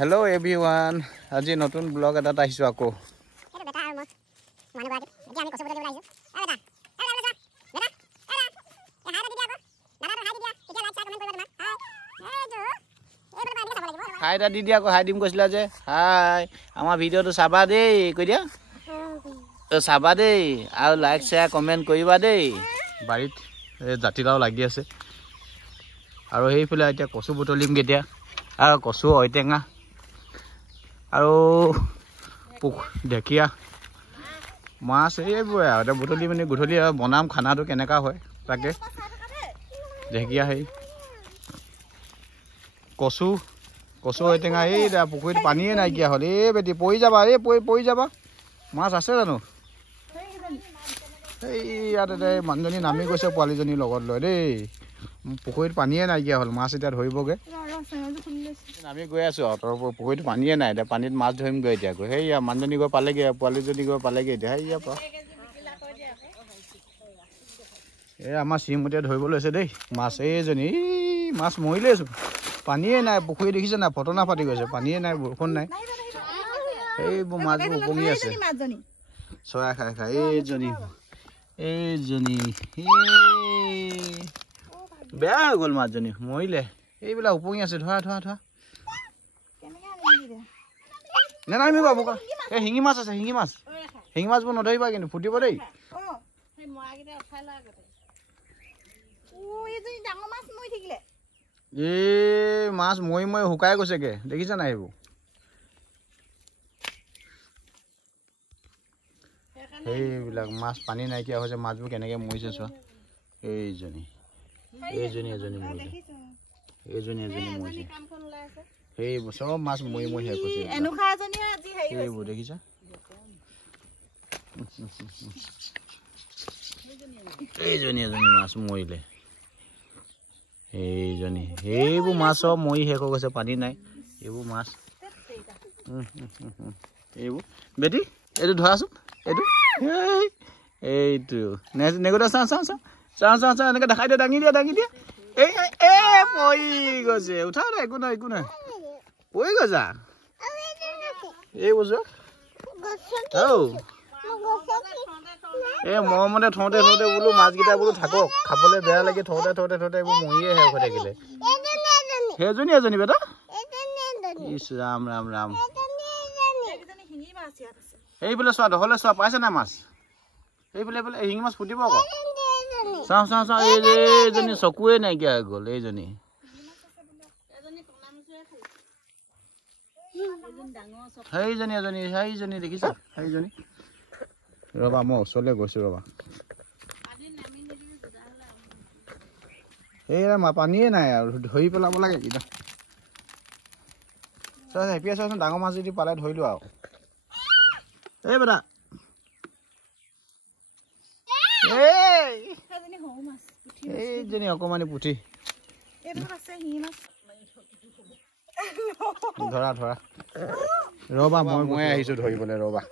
Hello everyone. আজি নতুন blog এটাত আহিছো আকৌ। হাই দা দিদি আকৌ হাই দিম কৈছিলা যে। হাই আমাৰ ভিডিওটো চাবা দেই কৈ দিয়া। চাবা দেই আৰু লাইক শেয়াৰ কমেন্ট কৰিবা দেই। বাৰীত জাতিলাও লাগি আছে আৰু সেইফালে এতিয়া কচু বুটলিম কেতিয়া আৰু কচু ঐটেঙা আৰু ঢেকীয়া মাছ এইবোৰে আৰু এতিয়া বুটলি মানে গধূলি বনাম খানাটো কেনেকা হয় তাকে ঢেকীয়া সেই কচু ঐটেঙা এই পুখুৰীত পানীয়ে নাইকিয়া হ'ল এই বেটি পৰি যাবা এই পৰি যাবা মাছ আছে জানো এই ইয়াত মানুহজনী নামি গৈছে পোৱালীজনীৰ লগত লৈ দেই পুখুৰীত পানীয়ে নাইকিয়া হ'ল মাছ এতিয়া ধৰিবগৈ আমি গৈ আছো আৰু পুখুৰীত পানীয়ে নাই এতিয়া পানীত মাছ ধৰিমগৈ এতিয়া গৈ সেয়া মানুহজনী গৈ পালেগৈ পোৱালীজনী গৈ পালেগৈ এতিয়া সেয়া পৰা এই আমাৰ চিমুটিয়ে ধৰিব লৈছে দেই মাছ এইজনী মাছ মৰিলেইচোন পানীয়ে নাই পুখুৰী দেখিছে নাই ফটনা ফাটি গৈছে পানীয়ে নাই বৰষুণ নাই এইবোৰ মাছবোৰ উপঙি আছে চৰাই খাই এইজনী বেয়া হৈ গ'ল মাছজনী মৰিলে এইবিলাক উপঙি আছে ধৰা নেনামিব বোকা এই শিঙি মাছ আছে শিঙি মাছবোৰ নধৰিবা কিন্তু ফুটিব দেই এই মাছ মৰি শুকাই গৈছেগে দেখিছা নাই এইবোৰ সেইবিলাক মাছ পানী নাইকিয়া হৈছে মাছবোৰ কেনেকে মৰিছে চোৱা এইজনী মৰিছে সেইবোৰ চব মাছ মৰি শেষ হৈছে এইবোৰ দেখিছা এইজনী মাছ মৰিলে সেইবোৰ মাছ চব মৰি শেষ হৈ গৈছে পানী নাই এইবোৰ মাছ এইবোৰ বেটি এইটো ধৰাচোন এইটো নেগুদা চাওঁ এনেকে দেখাই দিয়া দাঙি দিয়া এই পৰি গৈছে উঠা নাই একো নাই পৰি গৈছা এই বস্তু এই মৰমতে থওঁতে বোলো মাছকেইটা বোলো থাকক খাবলৈ বেয়া লাগি থওঁতে এইবোৰ মৰিয়ে শেষ হৈ থাকিলে সেইজনী বেটা ইছ ৰাম এইফালে চোৱা দহলে চোৱা পাইছে নাই মাছ এইফালে শিঙি মাছ ফুটিব আকৌ চাওঁ এইজনী চকুৱে নাইকিয়া হৈ গ'ল এইজনী সেইজনী দেখিছা সেইজনী ৰবা মই ওচৰলৈ গৈছো ৰবা এই পানীয়ে নাই আৰু ধৰি পেলাব লাগে কিবা হেপিয়া চোৱাচোন ডাঙৰ মাছ যদি পালে ধৰিলো আৰু এই বেটা এইজনী অকমানি পুঠি ধৰা ৰবা মই আহিছো ধৰিবলৈ ৰবা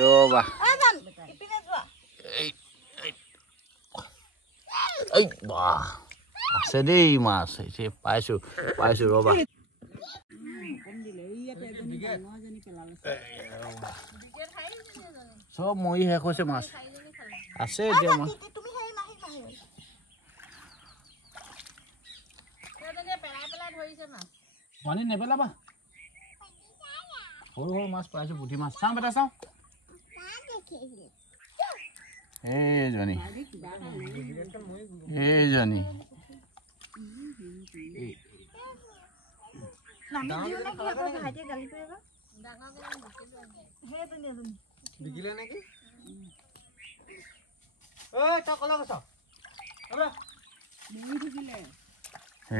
ৰবা আছে দেই মাছ পাইছো ৰবা চব মৰি শেষ হৈছে মাছ আছে এতিয়া মাছ পানী নেপেলাবা সৰু মাছ পাইছো পুঠি মাছ চাওঁ বেটা চাওঁ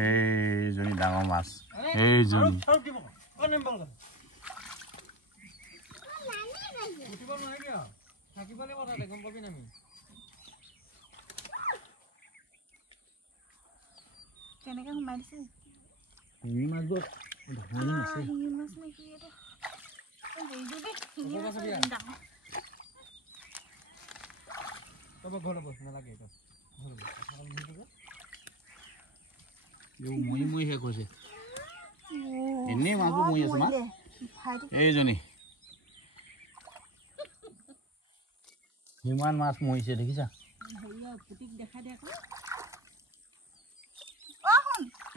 এইজনী ডাঙৰ মাছ এইজনী কেনেকে সোমাই দিছে শিঙি মাছবোৰ ধনী আছে শিঙি মাছ নেকি এটা এই দুবে শিঙি মাছ ডাঙৰ মই হে কৈছে এনেই মাছবোৰ মই আছে মা এইজনী ইমান মাছ মৰিছে দেখিছা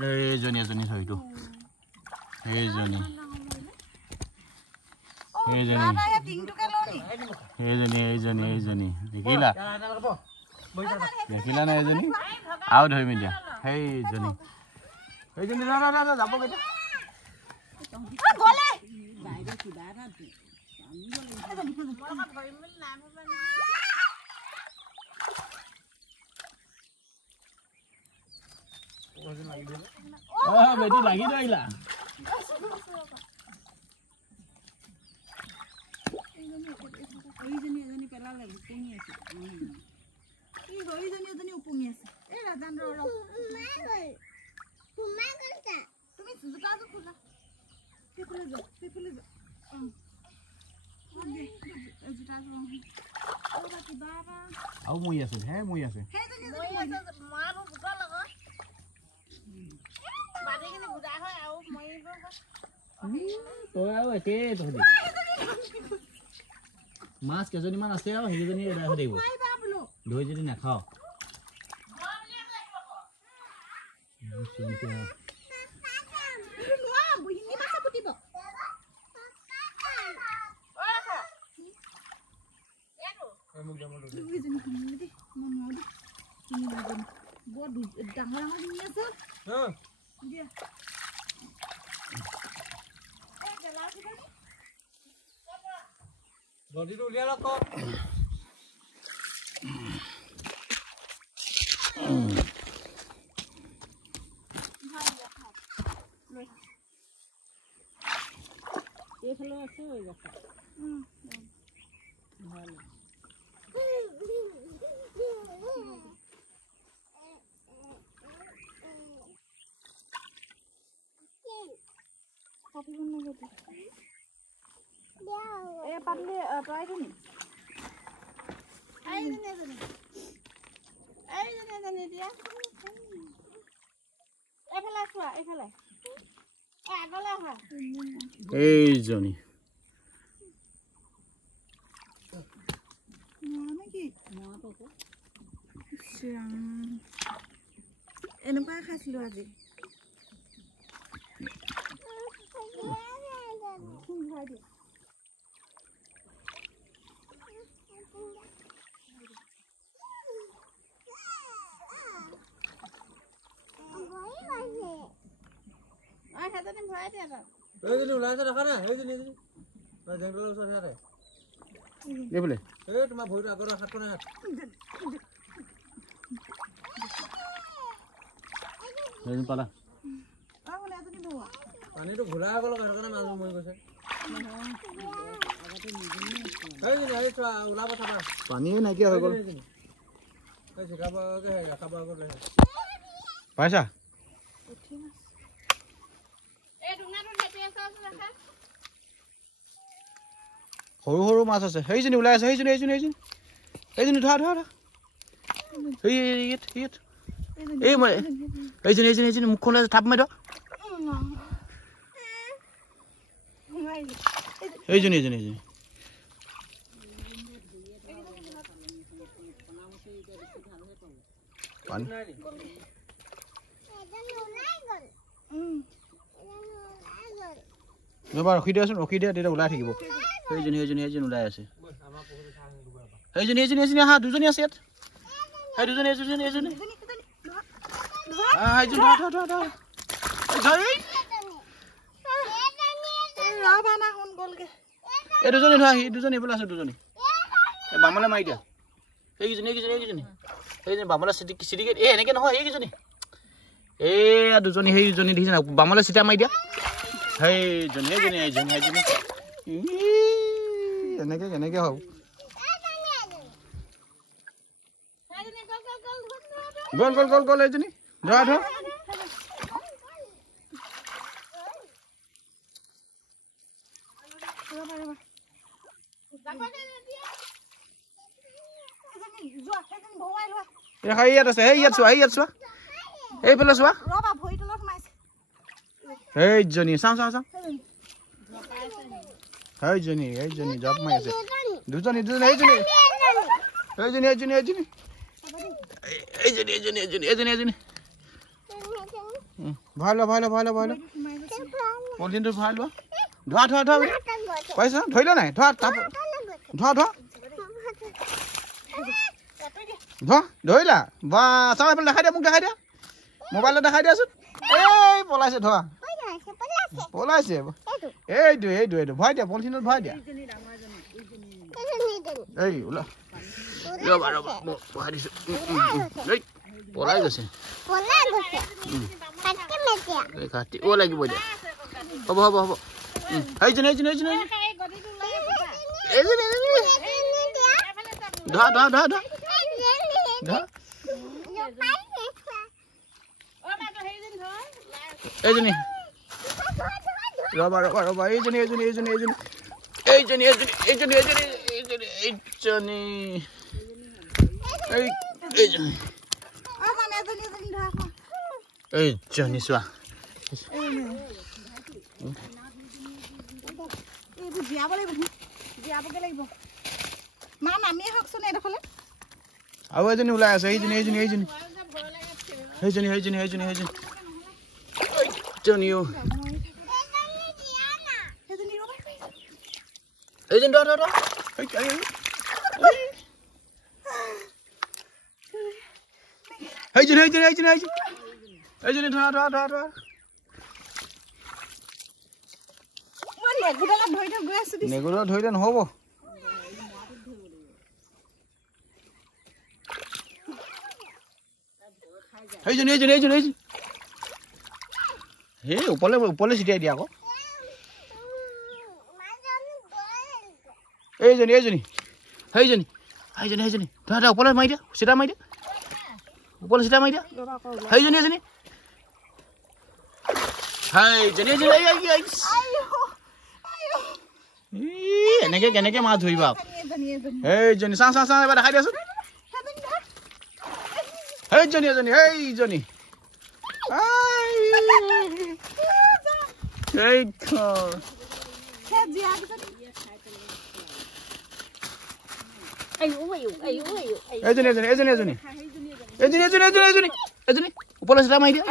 এইজনী এজনী হয়তো এইজনী দেখিলা দেখিলা না এইজনী আৰু ধৰিম দিয়া সেইজনী এইজনী যাব কেতিয়া বেটি লাগি ধৰিলা আৰু মই আছে হে মই আছে মাছ কেইজনীমান আছে আৰু সেইকেইজনী এদাই হৈ থাকিব ধৰি যদি নাখাওঁ নদীটো উলিয়াই লওক এইফালে আছে পাতলি তই দিনি এইজনী দিয়া এইফালে চোৱা এইফালে আগলে আহা এইজনী এনেকুৱা খাইছিলো আজি তোমাৰ ভৰিটো আগৰ হাত পালা পানীটো ঘূৰাই গ'ল কাৰণে মাছ মৰি গৈছে ওলাব চাবা পানীয়ে নাইকিয়া হৈ গ'ল পাইছা সৰু সৰু মাছ আছে সেইজনী ওলাই আছে সেইজনী ধৰা এইজনী মুখখন থাপ মাৰি এইজনী ৰখি দিয়াচোন ৰখি দিয়া তেতিয়া ওলাই থাকিব সেইজনী ওলাই আছে সেইজনী হা দুজনী আছে ইয়াত সেই দুজনী এই দুজনী ধৰা সি দুজনী এইফালে আছে দুজনী বামলে মাৰি দিয়া সেইকেইজনী বামলে চিটিকে এনেকে নহয় সেইকেইজনী এয়া দুজনী সেইজনী দেখিছে বামলে চিটা মাৰি দিয়া সেইজনী এনেকে কেনেকে হব গ'ল এইজনী ধৰা যোৱা ইয়াত আছে এই ইয়াত চোৱা এইফালে চোৱা এইজনী চাওঁ এইজনী জপ মাৰি আছে দুজনী এইজনী ভৰাই লোৱা পলিথিনটো ভৰাই লোৱা ধোৱা পাইছা ধৰিলা নাই ধোৱা ধৰিলা বা চাওঁ এইফালে দেখাই দিয়া মোক দেখাই দিয়া মোবাইলত দেখাই দিয়াচোন এই পলাইছে ধোৱা পলাইছে এইটো ভৰাই দিয়া পলিথিনত ভৰাই দিয়া এই ওলা ৰবা ভৰাই দিছোঁ পলাই গৈছে লাগিব দিয়া হ'ব এইজনী ধোৱা এইজনী ৰবা এইজনী চোৱা আৰু এজনী ওলাই আছে এইজনী ধৰা নেগুৰত ধৰিলে নহ'ব এইজনী সেই ওপৰলৈ চিটিয়াই দিয়া আকৌ এইজনী ধৰা ওপৰলৈ মাৰি দিয়া চিটা মাৰি দিয়া ওপৰলৈ চিটা মাৰি দিয়া সেইজনী এনেকে কেনেকে মাছ ধৰিবা এইজনী চাওঁ এবাৰ দেখাই দিয়াচোন এইজনী ওপৰলৈ চিটা মাৰি দিয়া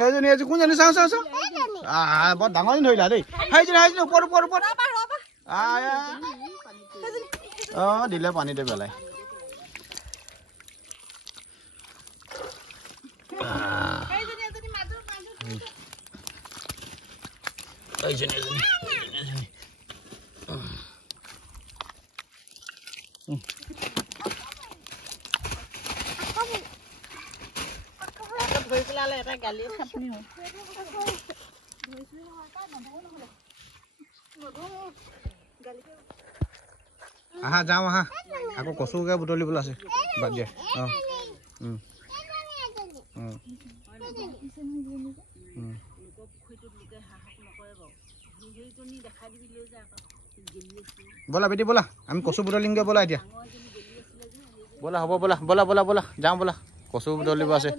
এইজনী কোনজনী চাওঁ বৰ ডাঙৰ ধৰিলা দেই সেইজনী ওপৰ দিলে পানীতে পেলাই আহা যাওঁ আকৌ কচুকে বুটলিবলৈ আছে বাদ দিয়া ব'লা বেটি ব'লা আমি কচু বুটলিমগৈ ব'লা এতিয়া ব'লা হ'ব ব'লা যাওঁ ব'লা কচু বুটলিব আছে